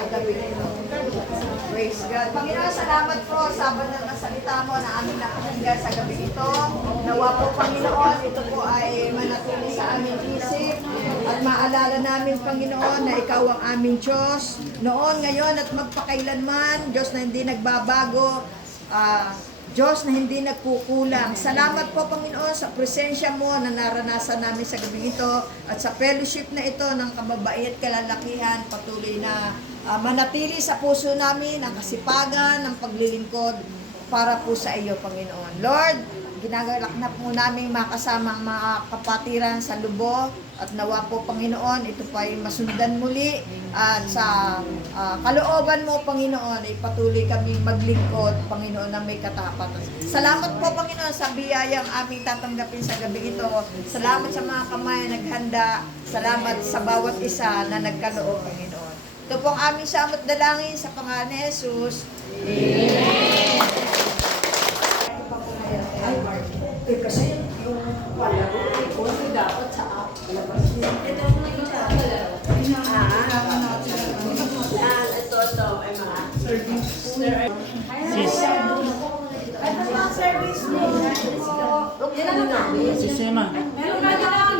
sa gabi ito. Praise God. Panginoon, salamat po sa banal na salita mo na aming napakinggan sa gabi ito. Nawa po, Panginoon, ito po ay manatili sa aming isip at maalala namin, Panginoon, na ikaw ang aming Diyos. Noon, ngayon at magpakailanman, Diyos na hindi nagbabago, Diyos na hindi nagkukulang. Salamat po, Panginoon, sa presensya mo na naranasan namin sa gabi ito at sa fellowship na ito ng kababait, kalalakihan, patuloy na manatili sa puso namin ang kasipagan, ang paglilingkod para po sa iyo, Panginoon. Lord, ginagalak na po namin makasama ang mga kapatiran sa Lubo at nawa po, Panginoon, ito pa ay masundan muli at sa kalooban mo, Panginoon, ay patuloy kami maglingkod, Panginoon, na may katapatan. Salamat po, Panginoon, sa biyayang aming tatanggapin sa gabi ito. Salamat sa mga kamay na naghanda. Salamat sa bawat isa na nagkaloob, Panginoon. Ito po ang aming samot dalangin sa pangalan ni Jesus. Amen. Ay, kasi yung wala ko, dapat sa app. Ito ang ito ay mga service. Ay, mga service mo. Sis Emma. Meron ka na lang.